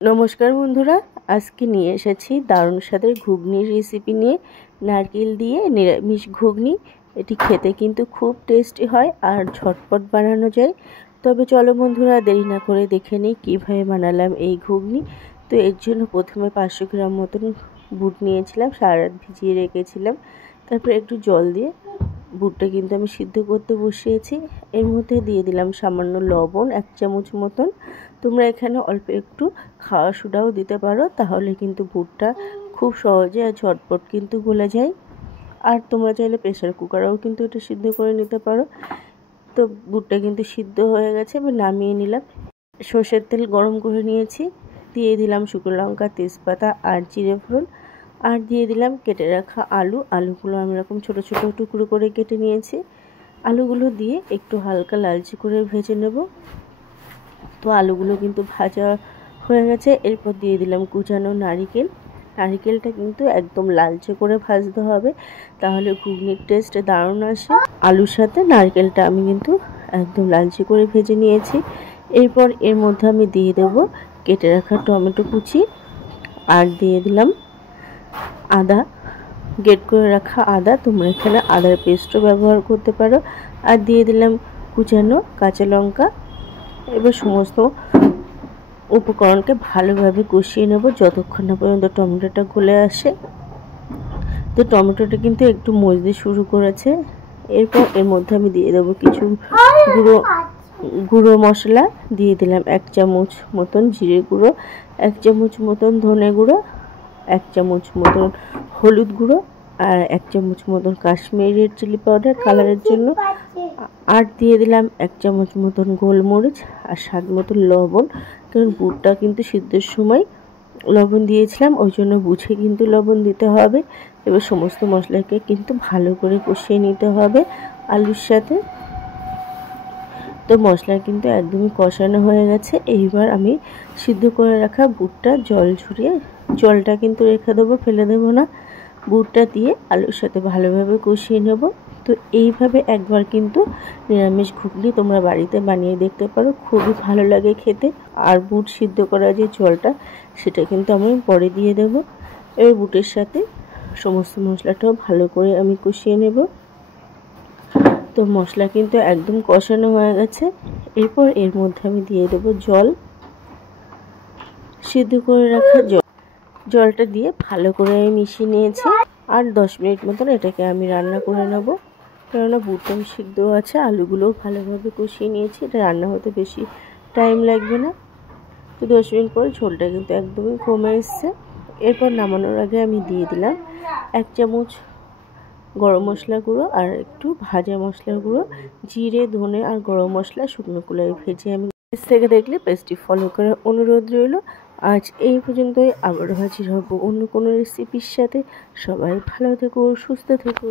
নমস্কার বন্ধুরা, আজকে নিয়ে এসেছি দারুণ স্বাদের ঘুগনির রেসিপি নিয়ে। নারকেল দিয়ে নিরামিষ ঘুগনি। এটি খেতে কিন্তু খুব টেস্টি হয় আর ঝটপট বানানো যায়। তবে চলো বন্ধুরা, দেরি না করে দেখে নিই কীভাবে বানালাম এই ঘুগনি। তো এর জন্য প্রথমে 500 গ্রাম মতন বুট নিয়েছিলাম, সারা রাত ভিজিয়ে রেখেছিলাম। তারপর একটু জল দিয়ে বুটটা কিন্তু আমি সিদ্ধ করতে বসিয়েছি। এর মধ্যে দিয়ে দিলাম সামান্য লবণ, 1 চামচ মতন। তোমরা এখানে অল্প একটু খাওয়া সোডাও দিতে পারো, তাহলে কিন্তু বুটটা খুব সহজে আর ঝটপট কিন্তু গলে যায়। আর তোমরা চাইলে প্রেসার কুকারেও কিন্তু এটা সিদ্ধ করে নিতে পারো। তো বুটটা কিন্তু সিদ্ধ হয়ে গেছে, এবার নামিয়ে নিলাম। সর্ষের তেল গরম করে নিয়েছি, দিয়ে দিলাম শুকনো লঙ্কা, তেজপাতা আর জিরে ফোড়ন। আর দিয়ে দিলাম কেটে রাখা আলুগুলো আমি এরকম ছোট ছোট টুকরো করে কেটে নিয়েছি। আলুগুলো দিয়ে একটু হালকা লালচে করে ভেজে নেব। তো আলুগুলো কিন্তু ভাজা হয়ে গেছে। এরপর দিয়ে দিলাম কুচানো নারিকেলটা কিন্তু একদম লালচে করে ভাজতে হবে, তাহলে ঘুগনির টেস্ট দারুণ আসে। আলুর সাথে নারকেলটা আমি কিন্তু একদম লালচে করে ভেজে নিয়েছি। এরপর এর মধ্যে আমি দিয়ে দেব কেটে রাখা টমেটো কুচি, আর দিয়ে দিলাম আদা, গ্রেট করে রাখা আদা। তোমরা এখানে আদার পেস্টও ব্যবহার করতে পারো। আর দিয়ে দিলাম কুচানো কাঁচা লঙ্কা। এবার সমস্ত উপকরণকে ভালোভাবে কষিয়ে নেব যতক্ষণ না পর্যন্ত টমেটোটা গলে আসে। তো টমেটোটা কিন্তু একটু মজতে শুরু করেছে। এরপর এর মধ্যে আমি দিয়ে দেবো কিছু গুঁড়ো মশলা। দিয়ে দিলাম 1 চামচ মতন জিরে গুঁড়ো, 1 চামচ মতন ধনে গুঁড়ো, 1 চামচ মতন হলুদ গুঁড়ো, আর 1 চামচ মতন কাশ্মীরি রেড চিলি পাউডার কালারের জন্য। আর দিয়ে দিলাম 1 চামচ মতন গোলমরিচ আর স্বাদ মতন লবণ, কারণ বুটটা কিন্তু সিদ্ধের সময় লবণ দিয়েছিলাম, ওই জন্য বুঝে কিন্তু লবণ দিতে হবে। এবার সমস্ত মশলাকে কিন্তু ভালো করে কষিয়ে নিতে হবে আলুর সাথে। তো মশলা কিন্তু একদমই কষানো হয়ে গেছে। এইবার আমি সিদ্ধ করে রাখা বুটটা জল ঝরিয়ে, জলটা কিন্তু রেখে দেবো, ফেলে দেবো না। বুটটা দিয়ে আলুর সাথে ভালোভাবে কষিয়ে নেব। তো এইভাবে একবার কিন্তু নিরামিষ ঘুগনি তোমরা বাড়িতে বানিয়ে দেখতে পারো, খুবই ভালো লাগে খেতে। আর বুট সিদ্ধ করা যে জলটা, সেটা কিন্তু আমি পরে দিয়ে দেব। এবার বুটের সাথে সমস্ত মশলাটাও ভালো করে আমি কষিয়ে নেব। তো মশলা কিন্তু একদম কষানো হয়ে গেছে। এরপর এর মধ্যে আমি দিয়ে দেব জল, সিদ্ধ করে রাখা জলটা দিয়ে ভালো করে আমি মিশিয়ে নিয়েছি। আর 10 মিনিট মতন এটাকে আমি রান্না করে নেব, কেননা বুটটা সিদ্ধ আছে, আলুগুলোও ভালোভাবে কষিয়ে নিয়েছি। এটা রান্না হতে বেশি টাইম লাগবে না। তো 10 মিনিট পর ঝোলটা কিন্তু একদমই কমে এসছে। এরপর নামানোর আগে আমি দিয়ে দিলাম 1 চামচ গরম মশলা গুঁড়ো আর একটু ভাজা মশলার গুঁড়ো। জিরে, ধনে আর গরম মশলা শুকনো কড়াইয়ে ভেজে আমি পেজ থেকে দেখলে পেজটি ফলো করার অনুরোধ রইল। আজ এই পর্যন্তই, আবারও হাজির হব অন্য কোনো রেসিপির সাথে। সবাই ভালো থেকো, সুস্থ থেকো।